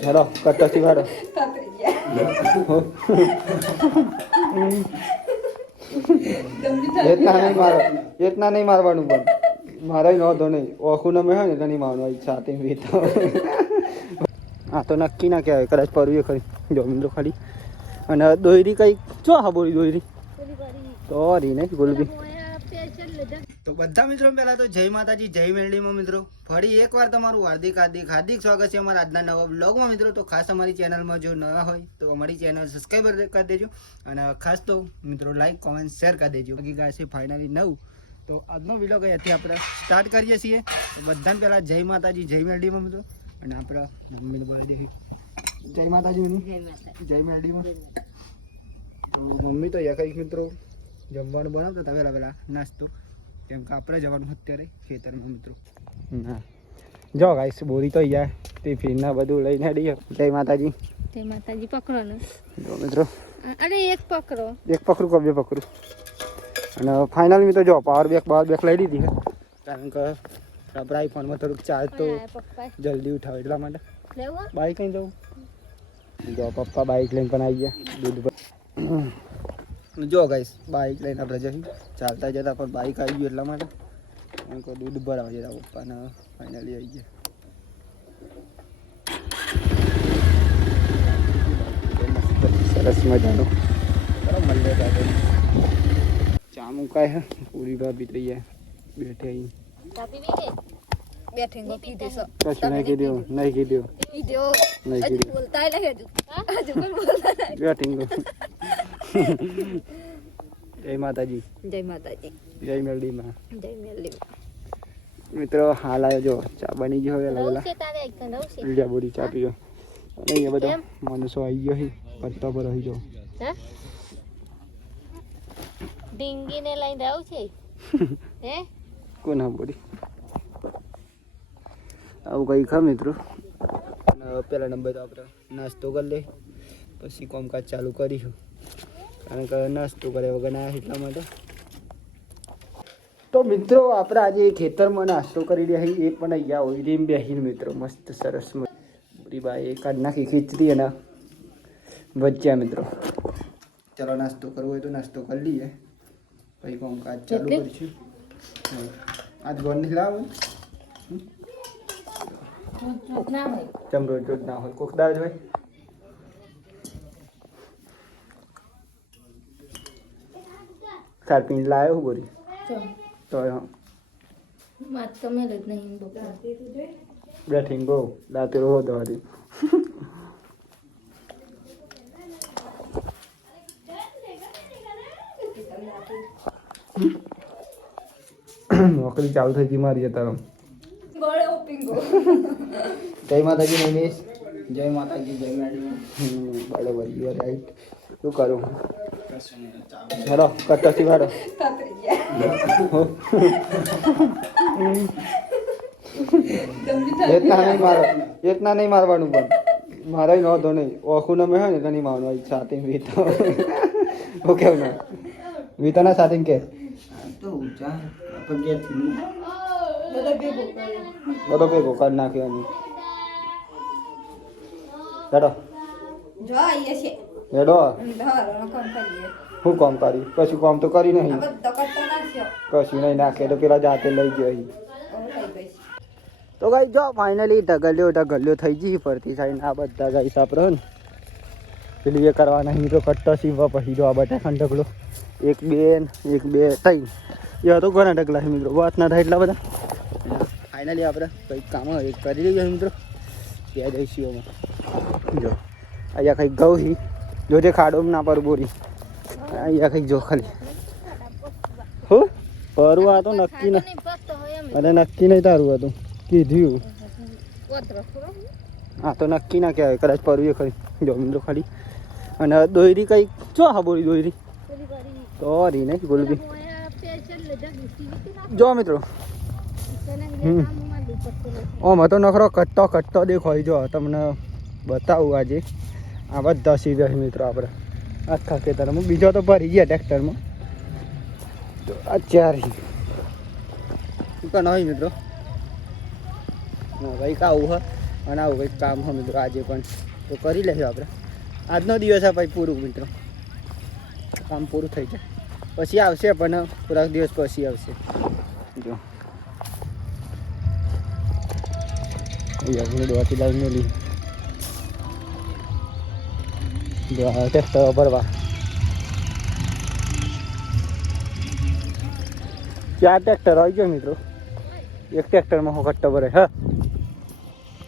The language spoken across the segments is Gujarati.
हेलो कट्टा सिवाड़ो इतना नहीं मारवानू पण मारा नो तो नहीं ओखू न में है ने नहीं मारनो छाती में तो आ तो नक्की ना क्या कदाच परवे खरी जो मिंद्रो खाली અને દોયરી કઈ ચો હા બોલી દોયરી સોરી ને ગુલબી તો બધા મિત્રો પહેલા તો જય માતાજી જય મેરડીમાં મિત્રો ફરી એકવાર તમારું હાર્દિક હાર્દિક હાર્દિક સ્વાગત છે અમારા આજના નવા બ્લોગમાં મિત્રો તો ખાસ અમારી ચેનલમાં જો નવા હોય તો અમારી ચેનલ સબસ્ક્રાઈબર કરી દેજો અને ખાસ તો મિત્રો લાઈક કોમેન્ટ શેર કરી દેજો બાકી ગાય છે ફાઇનલી 9 તો આજનો વિડીયો અહીંયાથી આપણે સ્ટાર્ટ કરીએ છીએ તો બધાને પહેલાં જય માતાજી જય મેરડીમાં મિત્રો અને આપણે મમ્મીને બોલાવી દઈએ જય માતાજી જય મેરડીમાં તો મમ્મી તો એક મિત્રો જમવાનું બનાવતા હતા વહેલા નાસ્તો કેમ કે આપણે જવાનું અત્યારે ખેતરમાં મિત્રો હા જો ગાઈસ બોરી તો અહીંયા ટિફિનના બધું લઈને હેડી જય માતાજી પકડો ને જો મિત્રો અરે એક પકડું કબજે પકડું અને ફાઇનલ મિત્રો જો પાવર બેક લઈ લીધી છે કારણ કે આપણા આઈફોનમાં થોડુંક ચાર્જ તો જલ્દી ઉઠાવે એટલા માટે બાઈક લઈને જવું જો પપ્પા બાઈક લઈને પણ આવી ગયા દૂધ જો ગાઈસ બાઈક લઈને આપણે જઈએ ચાલતા જતા પણ બાઈક આવી ગયું એટલા માટે કારણ કે દૂધ ભરાવા જતા પપ્પાને ફાઇનલી આવી ગયા સરસ મજાનું બરાબર મળે ચા મુકાય હે પૂરી ભાભી તો બેઠે અહીં કશું નહીં કીધું જય માતાજી જય મેરડીમાં મિત્રો હાલ આવ્યો જો ચા બની ગયો હવે લીલા બોરી ચા પીયો અને અહીંયા બધા માણસો આવી ગયો પત્તા પર આવી જાઓ ડીંગીને લઈને આવું છે હે કોણ હા બોરી આવું કંઈ ખા મિત્રો પહેલા નંબર તો આપણે નાસ્તો કરી લે પછી કામકાજ ચાલુ કરીશું કારણ કે નાસ્તો કર્યા વગર ના એટલા માટે તો મિત્રો આપણે આજે ખેતરમાં નાસ્તો કરી રહ્યા એ પણ અહીંયા ઓઈડીમ બેહીને મિત્રો મસ્ત સરસ પૂરી બાઈ કાઢ નાખી ખીચડી અને ભજીયા મિત્રો ચાલો નાસ્તો કરવો હોય તો નાસ્તો કરી લઈએ પછી કામકાજ ચાલુ કરીશું આજ ઘર નહીં લાવો ચમરો રોજ ના હોય કોક દાળ જ હોય ખાર પીને લાવ્યો બોરી તો માત તમે જ નહીં બેઠીને બહુ દાંતે રહો દવાથી નોકરી ચાલુ થઈ ગઈ મારી અત્યારે જય માતાજી નૈનેશ જય માતાજી જય મેડમ બરાબર યુ આર રાઈટ શું કરું હેલો કટ્ટા સિવાડો इतना नहीं मारवानू पण मारा नो तो नहीं ओखू न में है ने नहीं मारनो छाती में तो ओके ना वीतना छाती के तो ऊंचा अपन के थी બધો ભેગો કરી નાખ્યો અમે હેડો જો આઈએ છે હેડો ધરનો કામ કરીએ હું કામ કરી કશું કામ તો કરી નહીં બધો કરતો નાખ્યો કશું નહીં નાખે તો પેલા જાતે લઈ ગયો તો ગાઈ જો ફાઇનલી ઢગલ્યો થઈ ગઈ ફરતી સાઈડ આ બધા ગાઈ સાપરો ને પેલી એ કરવાના અહીં તો કટ્ટો સીવવા પછી જો આ બટાકા ઢગલો એક બે ત્રણ એ તો ઘણા ઢગલા છે મિત્રો વાત ના થાય એટલા બધા ફાઇનલી આપણે કંઈક કામ કરી લઈએ મિત્રો ત્યાં જઈશું અમે જો અહીંયા કંઈક ગૌ જોજે ખાડો ના પર બોરી અહીંયા કંઈક જો ખાલી હો પરવા તો નક્કી નહીં અને નક્કી નહીં તારું હતું કીધું હા તો નક્કી ના કહેવાય કદાચ પરવી ખરી જો મિત્રો ખાલી અને દોયરી કંઈક ચો હા બોલી દોયરી સોરી નહીં ગુલબી જો મિત્રો ઓમ તો નખરો કટ્ટો દેખાય જો તમને બતાવું આજે આ બધા સીવ્યા છે મિત્રો આપણે આખા ખેતરમાં બીજો તો ભરી ગયા ટ્રેક્ટરમાં તો આ ચાર તો નહીં મિત્રો કંઈક આવું હ અને આવું કંઈક કામ હ મિત્રો આજે પણ તો કરી લઈશું આપણે. આજનો દિવસ છે પછી પૂરું મિત્રો, કામ પૂરું થઈ જાય પછી આવશે, પણ થોડાક દિવસ પછી આવશે. જો આપણે દોડતી લાવીને મેલી જો ટ્રેક્ટર ભરવા. ચાર ટ્રેક્ટર આવી ગયો મિત્રો, એક ટ્રેક્ટરમાં હું કટ્ટો ભરે. હા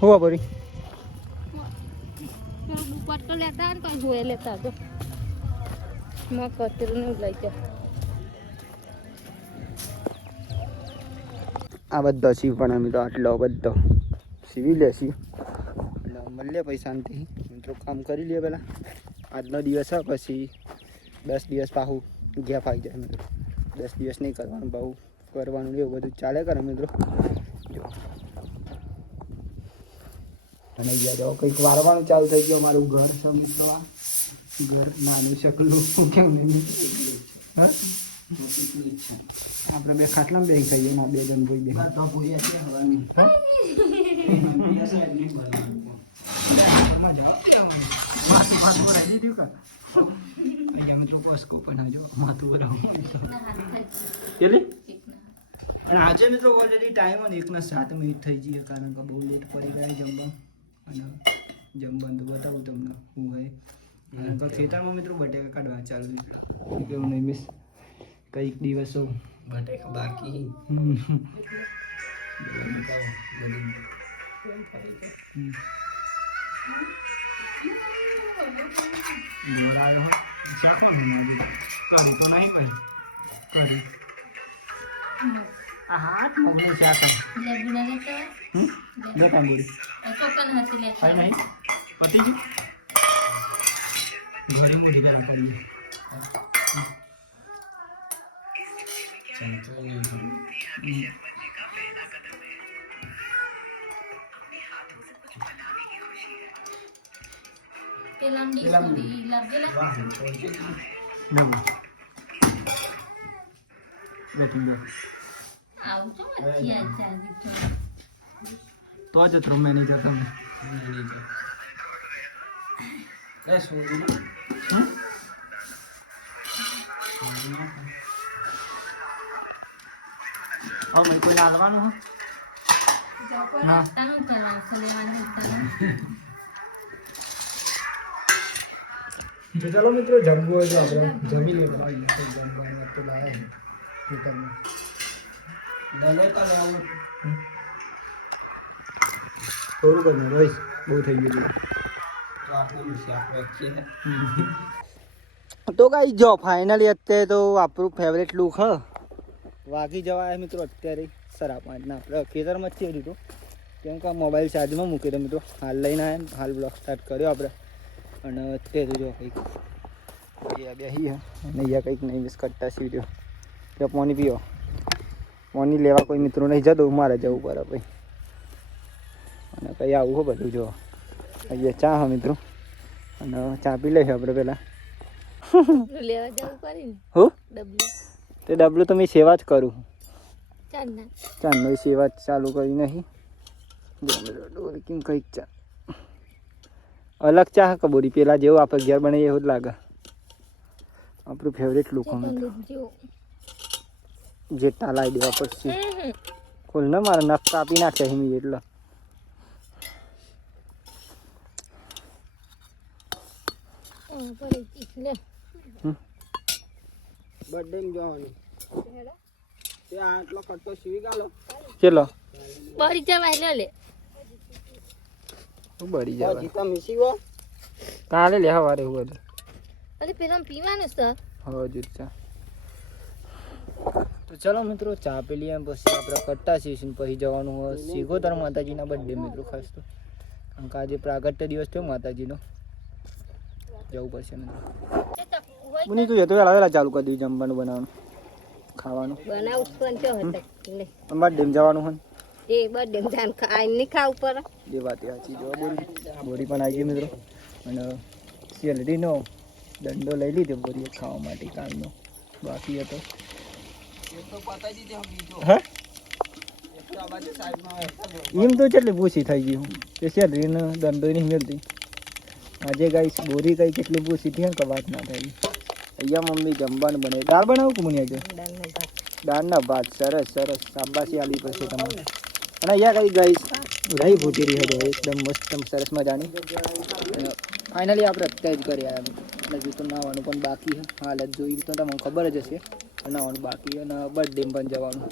હું ભરી પટ્ટો લેતા ને કઈ જોયે લેતા તો માં કચરું નહીં લઈ જાય. આ બધો સીવ પણ મિત્રો, આટલો બધો સીવી લેશી એટલે મળીએ પછી શાંતિ મિત્રો. કામ કરી લઈએ પહેલાં, આજનો દિવસ હોય પછી 10 દિવસ પાછું ગેપ આવી જાય મિત્રો. 10 દિવસ નહીં કરવાનું, બહુ કરવાનું એવું બધું ચાલે કરે મિત્રો. જો અને અહીંયા જાઓ કંઈક વારવાનું ચાલુ થઈ ગયું. મારું ઘર છે મિત્રો, આ ઘર નાનું શકલું કેમ નહીં. હા આપણે બે ખાટલામાં બે ખાઈએ ના, 2 જણ ભાઈ બે અને આજે મિત્રો ઓલરેડી ટાઈમ હોય ને 1:07 થઈ ગઈ, કારણ કે બહુ લેટ પડી ગયા જમવા. અને જમવાનું તો બતાવું તમને હું હોય, કારણ કે ખેતરમાં મિત્રો બટેકા કાઢવા ચાલુ કેવું નહીં મિસ. કંઈક દિવસો બટેકા બાકી હાથ મોકલે શાક લેતા બોડી નહીં પતિ ઘરે મોટી ગરમ પડી તો જ તો મેનેજર તમે હવે કોઈ હાલવાનું તો ચાલો મિત્રો જમવું હોય તો આપણે જમી લઈએ. જમવાનું તો લાવે થોડું કરવું રહીશ, બહુ થઈ ગયું. તો ગાઈ જો ફાઇનલી અત્યારે તો આપણું ફેવરેટ લુક હ વાગી જવાય મિત્રો. અત્યારે સરા 5ના આપણે ખેતરમાં જ છે દીધું, કેમ કે મોબાઈલ ચાર્જમાં મૂકી દો મિત્રો. હાલ લઈને આવ્યા, હાલ બ્લોગ સ્ટાર્ટ કર્યો આપણે. અને અત્યારે જો કંઈક બેસી અને અહીંયા કંઈક નહીં મિસ કરતા સીડ્યો. ત્યાં પાણી પીવો, પાણી લેવા કોઈ મિત્રો નહીં જતું, મારે જવું પડે ભાઈ. અને કંઈ આવું હો બધું જો અહીંયા ચા હા મિત્રો, અને ચા પી લઈશું આપણે પહેલાં. લેવા જવું પડે ને હું ડબલું, તે ડબલું તો મેં સેવા જ કરું, ચાંદના ચાંદનો સેવા ચાલુ કરી નહીં. કેમ કંઈક ચા અલગ ચા કબોરી, પેલા જેવું આપણે ઘેર બનાવીએ એવું જ લાગે. આપણું ફેવરેટ લુક જેટલા લાવી દેવા પડશે. ખોલ ને મારે નખ કાપી નાખે હિમી એટલે. બર્થડે જવાનું તે આટલો કટ્ટો સીવી ગાલો ચલો બળી જવાય લે બળી જવાય જીતા મિસીવો કાલે લે હવારે હું અરે પેલા પીવાનું છે હા જીતા. તો ચલો મિત્રો ચા પી લઈએ, પછી આપણે કટ્ટા સીવીને પછી જવાનું હોય સિગોતર માતાજીના બર્થડે મિત્રો. ખાસ તો કારણ કે આજે પ્રાગટ્ય દિવસ થયો માતાજીનો, જવું પડશે મિત્રો. બની તું તો વેલા ચાલુ કરી દઉં જમવાનું બનાવવાનું ખાવાનું બનાવું પણ જો હતા બર્થડે જવાનું હોય એ બર્થડે જાન ખાઈ નહીં ખાવું પડે એ વાત સાચી. જો બોરી પણ આવી ગઈ મિત્રો, અને સેલરીનો દંડો લઈ લીધો બોરી ખાવા માટે કાલનો બાકી હતો. હા એમ તો કેટલી પૂછી થઈ ગઈ હું કે સેલરીને ધંધો નહીં મળતી આજે ગાઈસ બોરી કઈ કેટલી પૂછી થઈ ને કે વાત ના થઈ અહીંયા મમ્મી જમવાનું બને દાળ બનાવું કે મને આજે દાળના ભાત સરસ સરસ શાબાશી આલી પડશે તમારે અને અહીંયા કઈ ગાઈસ રહી ફૂટી રહી છે એકદમ મસ્ત સરસ મજાની ફાઇનલી આપણે અત્યારે જ કરી આવ્યા હજુ તો નાવાનું પણ બાકી છે હાલત જોઈ તો તમને ખબર જ હશે નાવાનું બાકી અને બર્થડે પણ જવાનું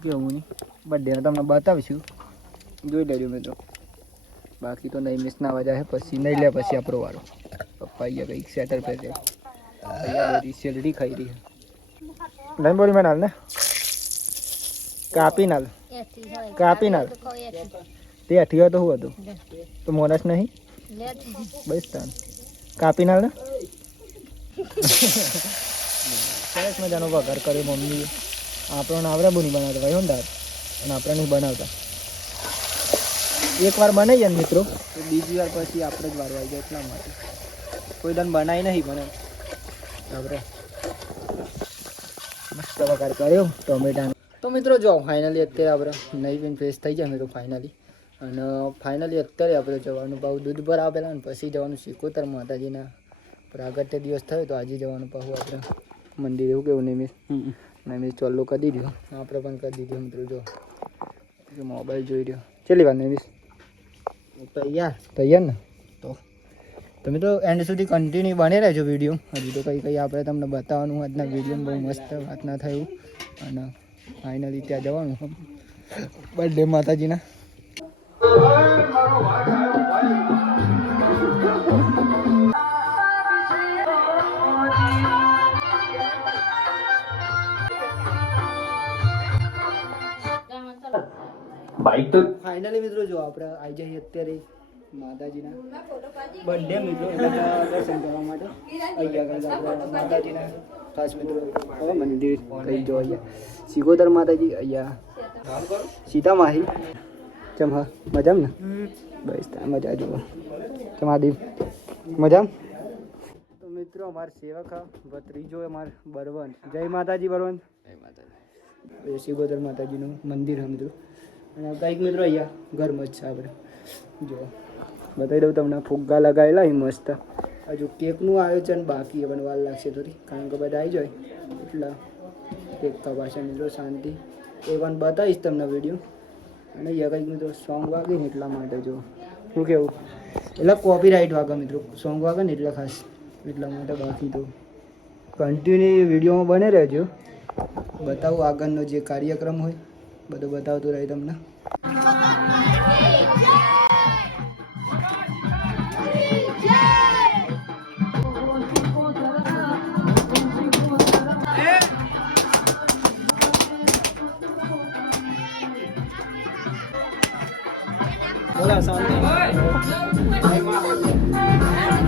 કેવું નહીં બર્થડેને તમને બતાવીશું જોઈ લેજો મિત્રો બાકી તો નહીં મિસ ના વજા પછી નહીં લે પછી આપણો વારો પપ્પા અહીંયા કંઈક સેટર પહેરે અહીંયા સેલરી ખાઈ રહી નહીં બોલી મેં નાલ ને કાપી નાલ કાપી નાલ તે અઠીયો તો શું હતું તો મોરસ નહીં બસ તાન કાપી નાલ ને સરસ મજાનો વઘાર કર્યો મમ્મી આપણને આવડે બહુ નહીં બનાવતા ભાઈ દાળ અને આપણે નહીં બનાવતા એકવાર બનાવી જાય ને મિત્રો તો બીજી વાર પછી આપણે જ વારો આવી જાય એટલા માટે કોઈ દન બનાવી નહીં બને આપણે મસ્ત વઘાર કર્યો ટોમેટાનો તો મિત્રો જો ફાઇનલી અત્યારે આપણે નહીં પણ ફ્રેશ થઈ જાય મિત્રો ફાઇનલી અને ફાઇનલી અત્યારે આપણે જવાનું પાછું દૂધ પર આવેલા ને પછી જવાનું શિકોતર માતાજીના પ્રાગટ્ય દિવસ થયો તો આજે જવાનું પાછું આપણે મંદિર એવું કેવું નિમિષ નિમિષ ચાલુ કરી દીધું આપણે પણ કરી દીધું મિત્રો જો મોબાઈલ જોઈ રહ્યો ચેલી વાર નિમિષ તૈયાર ને તો મિત્રો એન્ડ સુધી કન્ટિન્યુ બની રહેજો વિડીયો હજી તો કંઈ કંઈ આપણે તમને બતાવવાનું આજના વિડીયોમાં બહુ મસ્ત વાત ના થયું અને ફાઇનલી ત્યાં જવાનું બર્થડે માતાજીના બાઈક તો ફાઇનલી મિત્રો જો આપણે આવી જઈએ અત્યારે માતાજીના બર્થડે મિત્રો એટલે દર્શન કરવા માટે અહીંયા આપણે માતાજીના ખાસ મિત્રો મંદિર કઈ જો અહીંયા સિગોદર માતાજી અહીંયા સીતામાહી ચમ હા મજામ ને બસ ત્યાં મજા જુઓ તમારી મજામ તો મિત્રો અમારા સેવક ભત્રીજો અમારે બળવંત જય માતાજી બળવંત જય માતાજી સિગોદર માતાજીનું મંદિર છે મિત્રો અને કંઈક મિત્રો અહીંયા ઘરમાં જ છે આપણે જો બતાવી દઉં તમને ફુગ્ગા લગાવેલા એ મસ્ત હજુ કેકનું આયોજન બાકી પણ વાર લાગશે થોડી કારણ કે બધા આવી જાય એટલા કેક કપાશે મિત્રો શાંતિ એ પણ બતાવીશ તમને વિડીયો અને અહીંયા કંઈક મિત્રો સોંગ વાગે ને એટલા માટે જો શું કેવું એટલે કોપીરાઇટ વાગે મિત્રો સોંગ વાગે ને એટલે ખાસ એટલા માટે બાકી તો કન્ટિન્યુ વિડીયોમાં બને રહેજો બતાવું આગળનો જે કાર્યક્રમ હોય બધું બતાવતું રહે તમને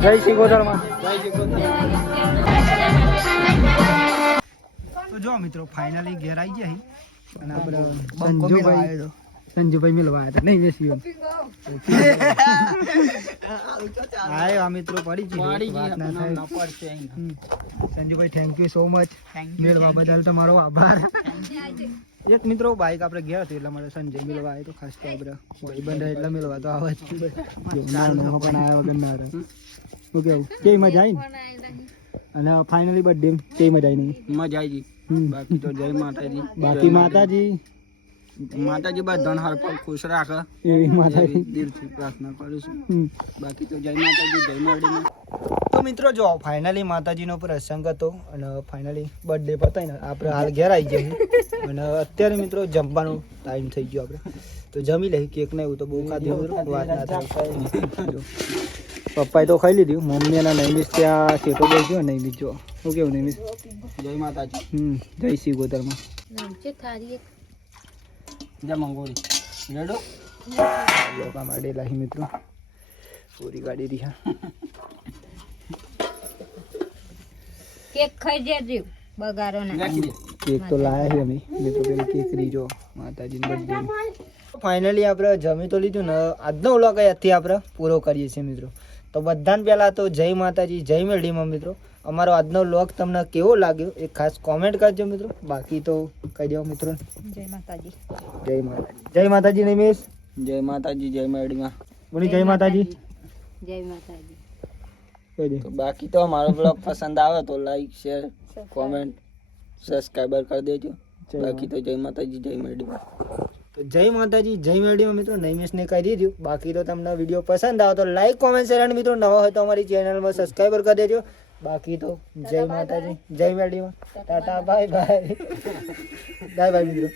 જય શ્રી ગોધરમાં તો જો મિત્રો ફાઇનલી ઘેર આવી ગયા અને આપણે સંજુભાઈ મિલવા આવ્યા હતા નહીં બેસી હા આ મિત્રો પડી ગઈ વાત ના થાય Sanjubhai thank you so much મેળવા બદલ તમારો આભાર એક મિત્રો બાઈક આપણે ગયા હતું એટલા માટે સંજય મિલવા આવ્યો તો ખાસ તો આપણે ભાઈબંધ એટલા મિલવા તો આવે જ પણ આવ્યા વગર ના રહે શું કેવું કેવી મજા આવી ને અને ફાઇનલી બર્થડે કેવી મજા આવી નહીં મજા આવી બાકી તો જય માતાજી બાકી માતાજી બધાને હર પલ ખુશ રાખે એવી માતાજી દિલથી પ્રાર્થના કરું છું બાકી તો જય માતાજી જય માડી તો મિત્રો જો ફાઇનલી માતાજીનો પ્રસંગ હતો અને ફાઇનલી બર્થડે પતાવીને આપણે હાલ ઘેર આવી જઈએ અને અત્યારે મિત્રો જમવાનો ટાઈમ થઈ ગયો આપણે તો જમી લઈએ કેક ને એવું તો બહુ ખાધું વાત ના થાય પપ્પાએ તો ખાઈ લીધું મમ્મી એના નૈમિષ ત્યાં શેઠો બેસ્યો નૈમિષ જો શું કેવું નૈમિષ જય માતાજી જય શ્રી ગોતરમાં જય મંગોળી રેડો યોગા માટે લાહી મિત્રો પૂરી ગાડી રહ્યા કેક ખાઈ જજો બગારો ના કેક તો લાયા છે અમે મિત્રો પેલી કેક રીજો માતાજીની બર્થડે ફાઇનલી આપણે જમી તો લીધું ને આજનો વ્લોગ અહીંયાથી આપણે પૂરો કરીએ છીએ મિત્રો તો બધાને પહેલાં તો જય માતાજી જય મેરડીમાં મિત્રો અમારો આજનો વ્લોગ તમને કેવો લાગ્યો એ ખાસ કોમેન્ટ કરજો મિત્રો. બાકી તો કહી દો મિત્રો, જય માતાજી. જય માતાજી. જય માતાજી નિમેશ. જય માતાજી, જય મેડીમાં. બોલી જય માતાજી. જય માતાજી. કહી દે. તો બાકી તો અમારો બ્લોગ પસંદ આવે તો લાઈક શેર કોમેન્ટ સબસ્ક્રાઈબર કરી દેજો. બાકી તો જય માતાજી, જય મેડીમાં. તો જય માતાજી, જય મેડીમાં મિત્રો. નિમેશને કહી દીધું. બાકી તો તમને વિડીયો પસંદ આવે તો લાઈક કોમેન્ટ શેર અને મિત્રો નવા હોય તો અમારી ચેનલમાં સબસ્ક્રાઈબર કરી દેજો. બાકી તો જય માતાજી, જય મેડીમાં. Tata bye bye. Bye bye મિત્રો.